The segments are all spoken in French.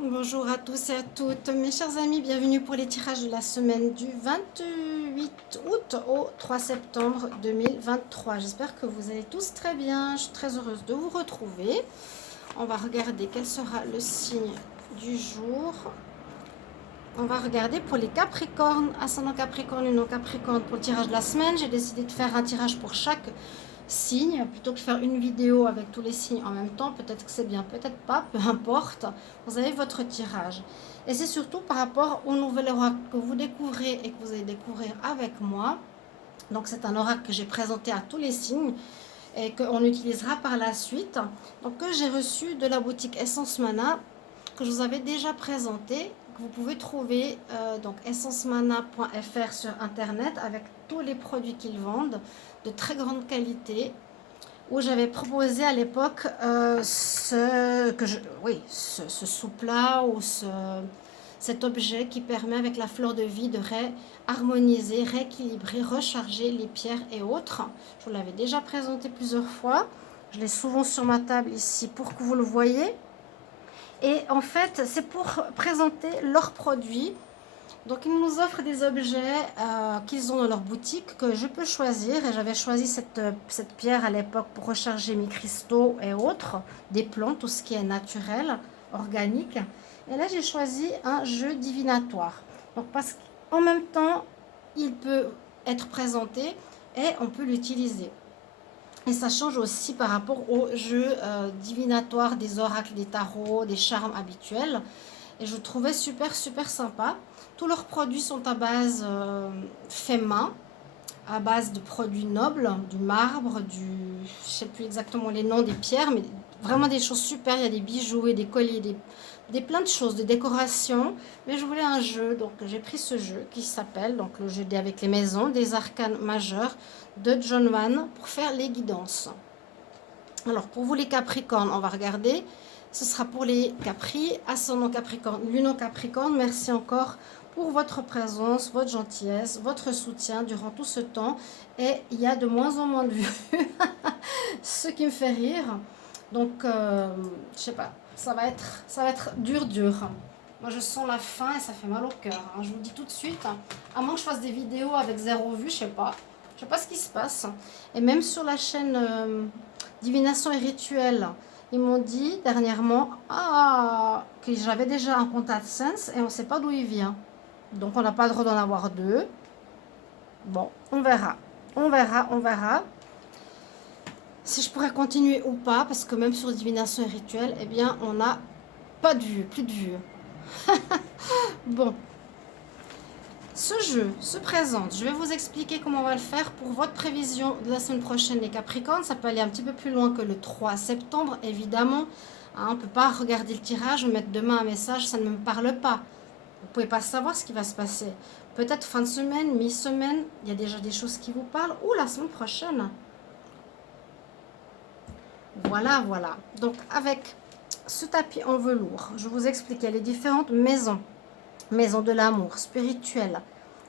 Bonjour à tous et à toutes, mes chers amis, bienvenue pour les tirages de la semaine du 28 août au 3 septembre 2023. J'espère que vous allez tous très bien, je suis très heureuse de vous retrouver. On va regarder quel sera le signe du jour. On va regarder pour les Capricornes, ascendant Capricorne, Lune en Capricorne. Pour le tirage de la semaine, j'ai décidé de faire un tirage pour chaque signe, plutôt que de faire une vidéo avec tous les signes en même temps. Peut-être que c'est bien, peut-être pas, peu importe. Vous avez votre tirage. Et c'est surtout par rapport au nouvel oracle que vous découvrez et que vous allez découvrir avec moi. Donc c'est un oracle que j'ai présenté à tous les signes et qu'on utilisera par la suite. Donc que j'ai reçu de la boutique Essence Mana, que je vous avais déjà présenté, que vous pouvez trouver donc essencemana.fr sur internet avec tous les produits qu'ils vendent de très grande qualité, où j'avais proposé à l'époque ce sous-plat ou cet objet qui permet avec la fleur de vie de harmoniser, rééquilibrer, recharger les pierres et autres. Je vous l'avais déjà présenté plusieurs fois. Je l'ai souvent sur ma table ici pour que vous le voyez. Et en fait, c'est pour présenter leurs produits. Donc, ils nous offrent des objets qu'ils ont dans leur boutique que je peux choisir. Et j'avais choisi cette pierre à l'époque pour recharger mes cristaux et autres, des plantes, tout ce qui est naturel, organique. Et là, j'ai choisi un jeu divinatoire. Donc, parce qu'en même temps, il peut être présenté et on peut l'utiliser. Et ça change aussi par rapport au jeu divinatoire des oracles, des tarots, des charmes habituels. Et je trouvais super, super sympa. Tous leurs produits sont à base fait main, à base de produits nobles, du marbre, je sais plus exactement les noms des pierres, mais vraiment des choses super. Il y a des bijoux et des colliers, des plein de choses, des décorations. Mais je voulais un jeu, donc j'ai pris ce jeu qui s'appelle donc le jeu avec les maisons, des arcanes majeurs de John Mann pour faire les guidances. Alors pour vous les Capricornes, on va regarder. Ce sera pour les Capri, ascendant Capricorne, Lune en Capricorne. Merci encore pour votre présence, votre gentillesse, votre soutien durant tout ce temps. Et il y a de moins en moins de vues, ce qui me fait rire. Donc, je sais pas, ça va être dur, dur. Moi, je sens la fin et ça fait mal au cœur. Je vous le dis tout de suite. À moins que je fasse des vidéos avec zéro vue, je sais pas. Je sais pas ce qui se passe. Et même sur la chaîne Divination et Rituel, ils m'ont dit dernièrement que j'avais déjà un compte AdSense et on ne sait pas d'où il vient. Donc, on n'a pas le droit d'en avoir deux. Bon, on verra. On verra, on verra. Si je pourrais continuer ou pas, parce que même sur Divination et Rituel, eh bien, on n'a pas de vue, plus de vue. Bon, ce jeu se présente. Je vais vous expliquer comment on va le faire pour votre prévision de la semaine prochaine, les Capricornes. Ça peut aller un petit peu plus loin que le 3 septembre, évidemment. On ne peut pas regarder le tirage, mettre demain un message, ça ne me parle pas. Vous ne pouvez pas savoir ce qui va se passer. Peut-être fin de semaine, mi-semaine, il y a déjà des choses qui vous parlent, ou la semaine prochaine. Voilà, voilà. Donc avec ce tapis en velours, je vous expliquais les différentes maisons. Maison de l'amour spirituel,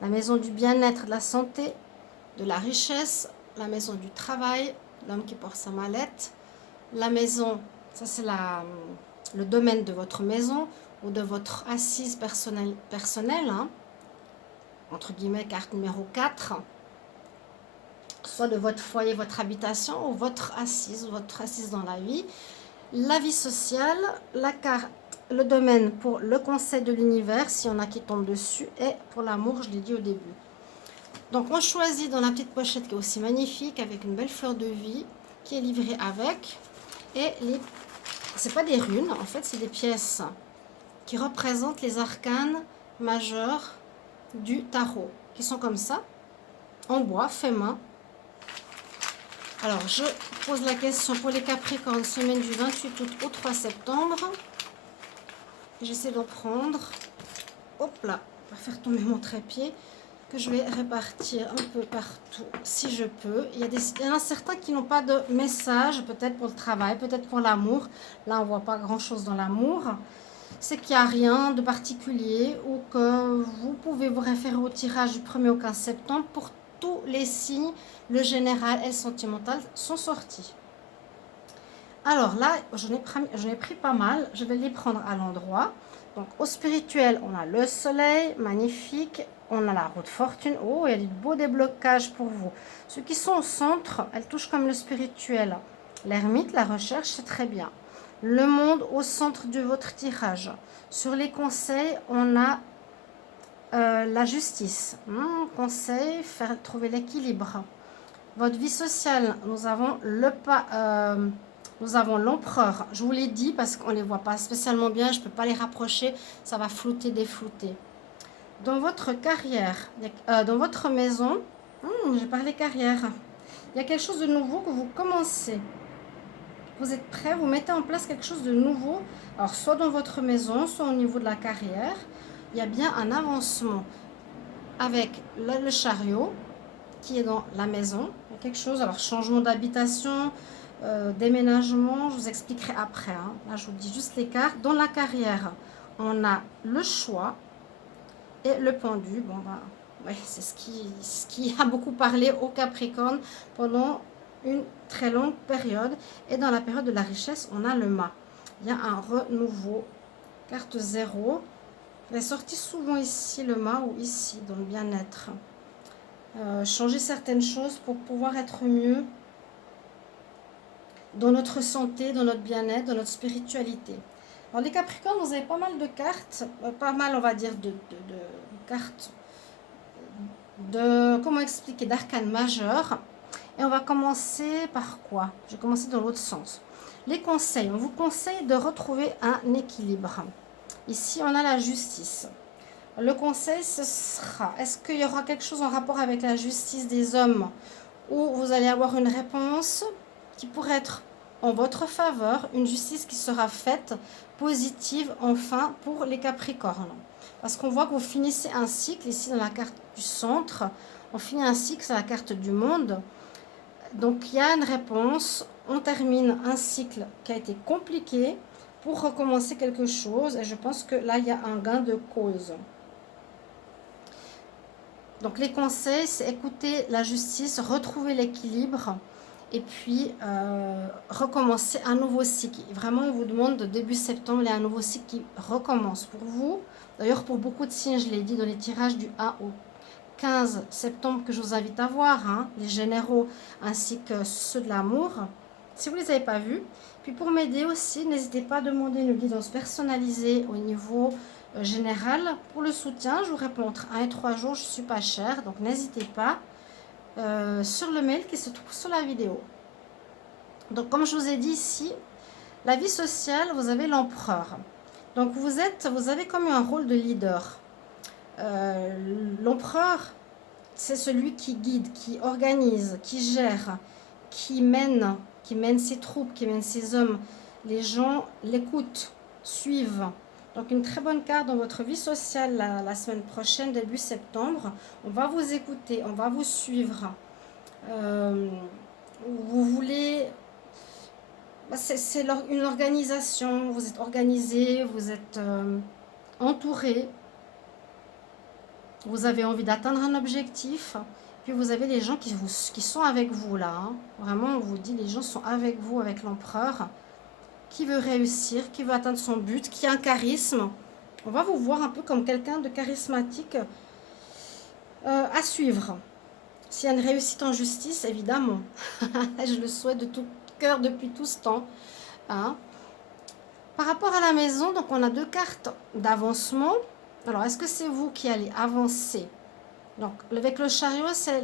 la maison du bien-être, de la santé, de la richesse, la maison du travail, l'homme qui porte sa mallette, la maison, ça c'est le domaine de votre maison ou de votre assise personnelle, entre guillemets, carte numéro 4, soit de votre foyer, votre habitation ou votre assise dans la vie sociale, la carte, le domaine pour le conseil de l'univers, s'il y en a qui tombent dessus, et pour l'amour, je l'ai dit au début. Donc on choisit dans la petite pochette qui est aussi magnifique, avec une belle fleur de vie, qui est livrée avec, et c'est pas des runes, en fait c'est des pièces qui représentent les arcanes majeurs du tarot, qui sont comme ça, en bois, fait main. Alors, je pose la question pour les Capricornes, semaine du 28 août au 3 septembre. J'essaie d'en prendre. Hop là, on va faire tomber mon trépied que je vais répartir un peu partout si je peux. Il y en a certains qui n'ont pas de message, peut-être pour le travail, peut-être pour l'amour. Là, on ne voit pas grand-chose dans l'amour. C'est qu'il n'y a rien de particulier ou que vous pouvez vous référer au tirage du 1er au 15 septembre pour tous les signes, le général et le sentimental sont sortis. Alors là, j'en ai pris pas mal. Je vais les prendre à l'endroit. Donc au spirituel, on a le soleil, magnifique. On a la roue de fortune. Oh, il y a du beau déblocage pour vous. Ceux qui sont au centre, elles touchent comme le spirituel. L'ermite, la recherche, c'est très bien. Le monde au centre de votre tirage. Sur les conseils, on a la justice. Conseil, faire trouver l'équilibre. Votre vie sociale, nous avons nous avons l'empereur. Je vous l'ai dit parce qu'on ne les voit pas spécialement bien. Je ne peux pas les rapprocher. Ça va flouter, déflouter. Dans votre carrière, dans votre maison, j'ai parlé carrière. Il y a quelque chose de nouveau que vous commencez. Vous êtes prêt, vous mettez en place quelque chose de nouveau. Alors, soit dans votre maison, soit au niveau de la carrière. Il y a bien un avancement avec le chariot qui est dans la maison. Il y a quelque chose, alors changement d'habitation, déménagement, je vous expliquerai après. Là, je vous dis juste les cartes. Dans la carrière, on a le choix et le pendu. Bon, ouais, c'est ce qui a beaucoup parlé au Capricorne pendant une très longue période. Et dans la période de la richesse, on a le mât. Il y a un renouveau. Carte 0. Elle est sortie souvent ici, le mât, ou ici, dans le bien-être. Changer certaines choses pour pouvoir être mieux dans notre santé, dans notre bien-être, dans notre spiritualité. Alors les Capricornes, vous avez pas mal de cartes, pas mal on va dire de cartes de, comment expliquer, d'arcanes majeures. Et on va commencer par quoi? Je vais commencer dans l'autre sens. Les conseils, on vous conseille de retrouver un équilibre. Ici, on a la justice. Le conseil, ce sera, est-ce qu'il y aura quelque chose en rapport avec la justice des hommes où vous allez avoir une réponse qui pourrait être en votre faveur, une justice qui sera faite positive enfin pour les Capricornes. Parce qu'on voit que vous finissez un cycle ici dans la carte du centre, on finit un cycle sur la carte du monde. Donc il y a une réponse, on termine un cycle qui a été compliqué pour recommencer quelque chose et je pense que là il y a un gain de cause. Donc les conseils, c'est écouter la justice, retrouver l'équilibre et puis recommencer un nouveau cycle. Vraiment, il vous demande de début septembre, il y a un nouveau cycle qui recommence pour vous. D'ailleurs, pour beaucoup de signes, je l'ai dit dans les tirages du 1 au 15 septembre que je vous invite à voir, les généraux ainsi que ceux de l'amour, si vous ne les avez pas vus. Puis pour m'aider aussi, n'hésitez pas à demander une guidance personnalisée au niveau général. Pour le soutien, je vous réponds entre 1 et 3 jours, je ne suis pas chère, donc n'hésitez pas sur le mail qui se trouve sur la vidéo. Donc comme je vous ai dit ici, la vie sociale, vous avez l'empereur. Donc vous avez comme un rôle de leader. L'empereur, c'est celui qui guide, qui organise, qui gère, qui mène ses troupes, qui mène ses hommes. Les gens l'écoutent, suivent. Donc une très bonne carte dans votre vie sociale la semaine prochaine, début septembre. On va vous écouter, on va vous suivre. Vous voulez... C'est une organisation, vous êtes organisé, vous êtes entouré. Vous avez envie d'atteindre un objectif. Puis vous avez les gens qui sont avec vous là. Vraiment, on vous dit, les gens sont avec vous, avec l'empereur. Qui veut réussir, qui veut atteindre son but, qui a un charisme. On va vous voir un peu comme quelqu'un de charismatique à suivre. S'il y a une réussite en justice, évidemment. Je le souhaite de tout cœur depuis tout ce temps. Par rapport à la maison, donc on a 2 cartes d'avancement. Alors, est-ce que c'est vous qui allez avancer? Donc, avec le chariot, c'est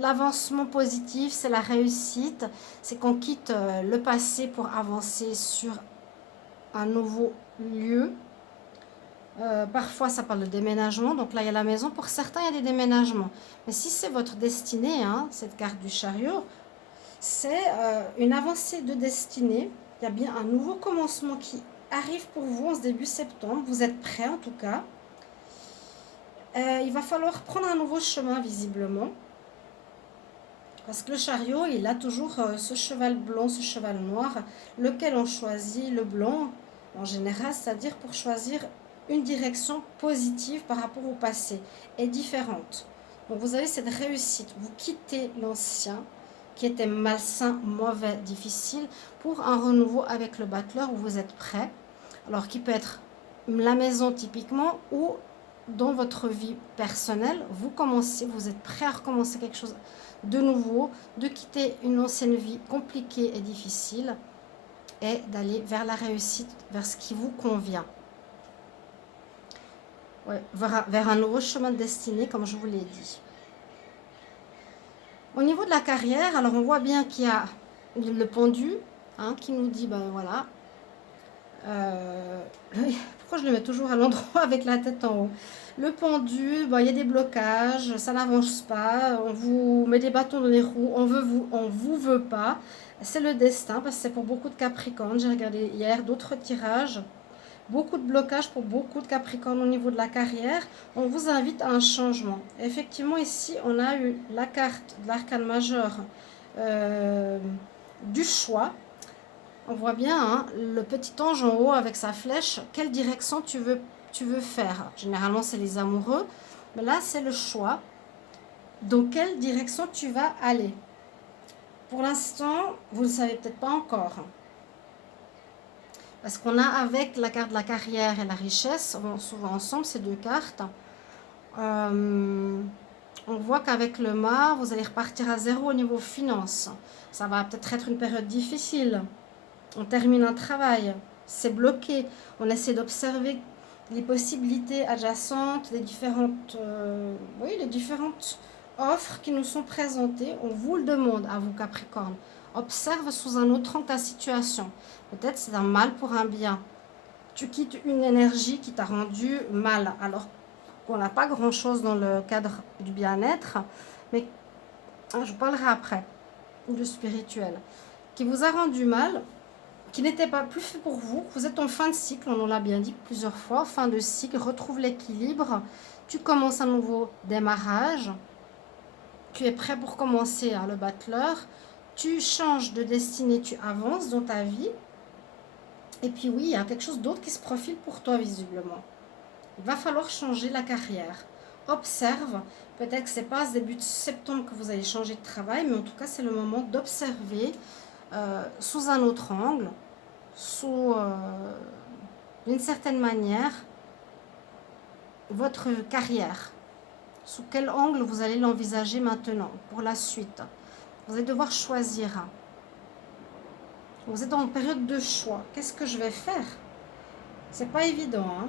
l'avancement positif, c'est la réussite. C'est qu'on quitte le passé pour avancer sur un nouveau lieu. Parfois, ça parle de déménagement. Donc là, il y a la maison. Pour certains, il y a des déménagements. Mais si c'est votre destinée, cette carte du chariot, c'est une avancée de destinée. Il y a bien un nouveau commencement qui arrive pour vous en ce début septembre. Vous êtes prêts en tout cas. Il va falloir prendre un nouveau chemin visiblement. Parce que le chariot, il a toujours ce cheval blanc, ce cheval noir, lequel on choisit le blanc en général, c'est-à-dire pour choisir une direction positive par rapport au passé et différente. Donc vous avez cette réussite, vous quittez l'ancien qui était malsain, mauvais, difficile, pour un renouveau avec le battleur où vous êtes prêt. Alors, qui peut être la maison typiquement ou dans votre vie personnelle, vous commencez, vous êtes prêt à recommencer quelque chose de nouveau, de quitter une ancienne vie compliquée et difficile et d'aller vers la réussite, vers ce qui vous convient. Ouais, vers un nouveau chemin de destinée, comme je vous l'ai dit. Au niveau de la carrière, alors on voit bien qu'il y a le pendu hein, qui nous dit, ben voilà, pourquoi je le mets toujours à l'endroit avec la tête en haut? Le pendu, ben, il y a des blocages, ça n'avance pas, on vous met des bâtons dans les roues, on vous veut pas. C'est le destin, parce que c'est pour beaucoup de Capricornes. J'ai regardé hier d'autres tirages. Beaucoup de blocages pour beaucoup de Capricornes au niveau de la carrière. On vous invite à un changement. Effectivement, ici, on a eu la carte de l'arcane majeur du choix. On voit bien hein, le petit ange en haut avec sa flèche. Quelle direction tu veux faire? Généralement, c'est les amoureux. Mais là, c'est le choix. Dans quelle direction tu vas aller? Pour l'instant, vous ne le savez peut-être pas encore. Parce qu'on a avec la carte de la carrière et la richesse, souvent ensemble ces deux cartes, on voit qu'avec le mât, vous allez repartir à zéro au niveau finance. Ça va peut-être être une période difficile. On termine un travail, c'est bloqué. On essaie d'observer les possibilités adjacentes, les différentes offres qui nous sont présentées. On vous le demande à vous Capricorne. Observe sous un autre angle ta situation. Peut-être c'est un mal pour un bien. Tu quittes une énergie qui t'a rendu mal, alors qu'on n'a pas grand-chose dans le cadre du bien-être, mais je vous parlerai après du spirituel, qui vous a rendu mal, qui n'était pas plus fait pour vous. Vous êtes en fin de cycle, on nous l'a bien dit plusieurs fois, fin de cycle, retrouve l'équilibre, tu commences un nouveau démarrage, tu es prêt pour commencer hein, le battleur, tu changes de destinée, tu avances dans ta vie, et puis oui, il y a quelque chose d'autre qui se profile pour toi visiblement. Il va falloir changer la carrière. Observe, peut-être que ce n'est pas début de septembre que vous allez changer de travail, mais en tout cas c'est le moment d'observer sous un autre angle, d'une certaine manière, votre carrière. Sous quel angle vous allez l'envisager maintenant, pour la suite. Vous allez devoir choisir. Vous êtes en période de choix. Qu'est-ce que je vais faire? C'est pas évident. Hein?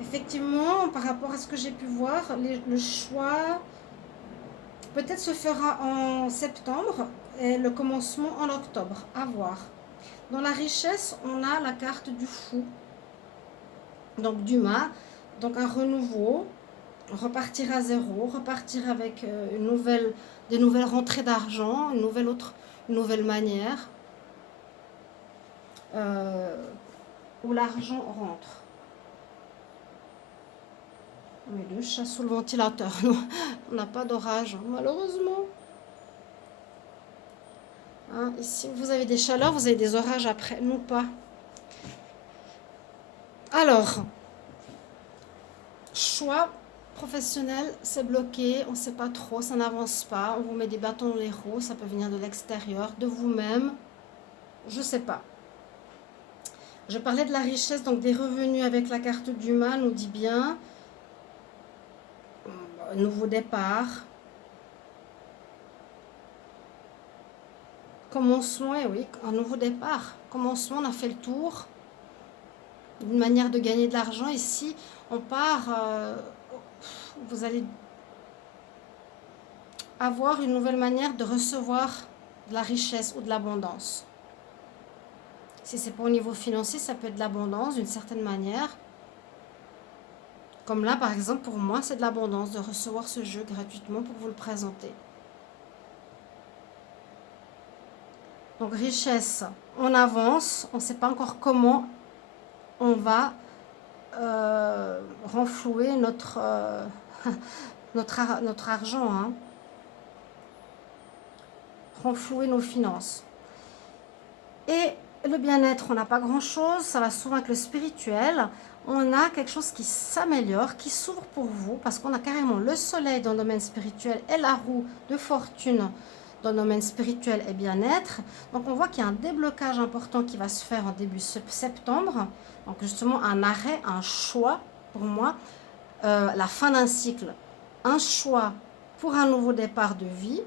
Effectivement, par rapport à ce que j'ai pu voir, le choix peut-être se fera en septembre et le commencement en octobre. À voir. Dans la richesse, on a la carte du fou. Donc du mât, donc un renouveau, repartir à zéro, repartir avec des nouvelles rentrées d'argent, une nouvelle manière où l'argent rentre. Mais deux chats sous le ventilateur, non, on n'a pas d'orage, malheureusement. Hein, ici, vous avez des chaleurs, vous avez des orages après, nous pas. Alors, choix professionnel, c'est bloqué, on ne sait pas trop, ça n'avance pas, on vous met des bâtons dans les roues, ça peut venir de l'extérieur, de vous-même, je ne sais pas. Je parlais de la richesse, donc des revenus avec la carte du mât, nous dit bien, nouveau départ, commencement, et oui, un nouveau départ, commencement, on a fait le tour, une manière de gagner de l'argent, ici, on part, vous allez avoir une nouvelle manière de recevoir de la richesse ou de l'abondance. Si c'est pas au niveau financier, ça peut être de l'abondance d'une certaine manière. Comme là, par exemple, pour moi, c'est de l'abondance de recevoir ce jeu gratuitement pour vous le présenter. Donc, richesse, on avance, on ne sait pas encore comment on va renflouer notre argent, hein. Renflouer nos finances. Et le bien-être, on n'a pas grand-chose. Ça va souvent avec le spirituel. On a quelque chose qui s'améliore, qui s'ouvre pour vous, parce qu'on a carrément le soleil dans le domaine spirituel et la roue de fortune dans le domaine spirituel et bien-être. Donc on voit qu'il y a un déblocage important qui va se faire en début septembre. Donc justement un arrêt, un choix pour moi, la fin d'un cycle, un choix pour un nouveau départ de vie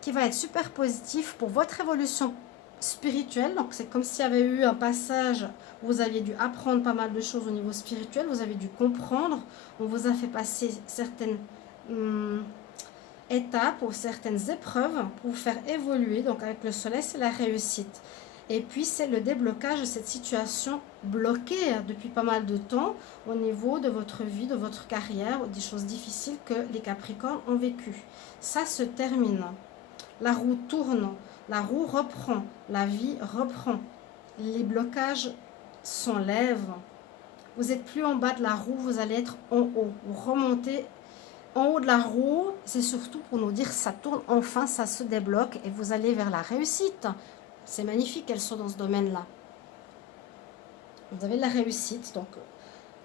qui va être super positif pour votre évolution spirituelle. Donc c'est comme s'il y avait eu un passage, vous aviez dû apprendre pas mal de choses au niveau spirituel, vous avez dû comprendre, on vous a fait passer certaines étapes ou certaines épreuves pour vous faire évoluer. Donc avec le soleil, c'est la réussite. Et puis c'est le déblocage de cette situation bloquée depuis pas mal de temps au niveau de votre vie, de votre carrière, des choses difficiles que les Capricornes ont vécues. Ça se termine. La roue tourne, la roue reprend, la vie reprend. Les blocages s'enlèvent. Vous n'êtes plus en bas de la roue, vous allez être en haut. Vous remontez en haut de la roue, c'est surtout pour nous dire ça tourne enfin, ça se débloque et vous allez vers la réussite. C'est magnifique qu'elles soient dans ce domaine-là. Vous avez de la réussite, donc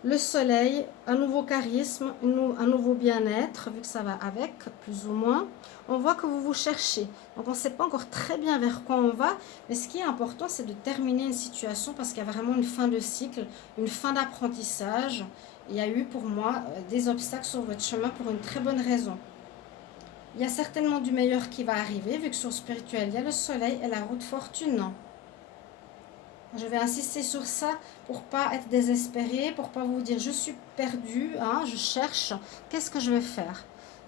le soleil, un nouveau charisme, un nouveau bien-être, vu que ça va avec, plus ou moins. On voit que vous vous cherchez. Donc on ne sait pas encore très bien vers quoi on va, mais ce qui est important, c'est de terminer une situation parce qu'il y a vraiment une fin de cycle, une fin d'apprentissage. Il y a eu pour moi des obstacles sur votre chemin pour une très bonne raison. Il y a certainement du meilleur qui va arriver, vu que sur le spirituel, il y a le soleil et la roue de fortune. Je vais insister sur ça pour ne pas être désespéré, pour ne pas vous dire je suis perdu, hein, je cherche, qu'est-ce que je vais faire?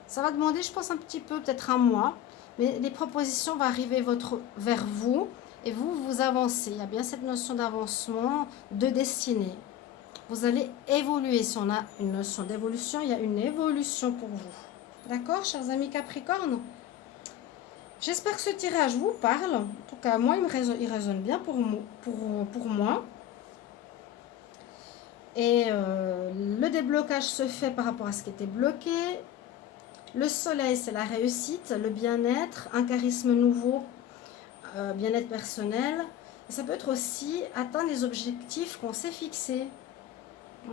Ça va demander, je pense, un petit peu, peut-être un mois, mais les propositions vont arriver vers vous et vous avancez. Il y a bien cette notion d'avancement, de destinée. Vous allez évoluer. Si on a une notion d'évolution, il y a une évolution pour vous. D'accord, chers amis Capricorne? J'espère que ce tirage vous parle. En tout cas, moi, il résonne bien pour moi. Et le déblocage se fait par rapport à ce qui était bloqué. Le soleil, c'est la réussite, le bien-être, un charisme nouveau, bien-être personnel. Et ça peut être aussi atteindre les objectifs qu'on s'est fixés.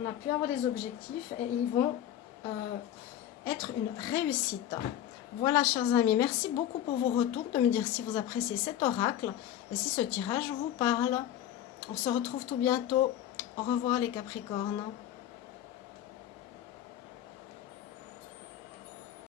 On a pu avoir des objectifs et ils vont être une réussite. Voilà, chers amis, merci beaucoup pour vos retours, de me dire si vous appréciez cet oracle et si ce tirage vous parle. On se retrouve tout bientôt. Au revoir les Capricornes.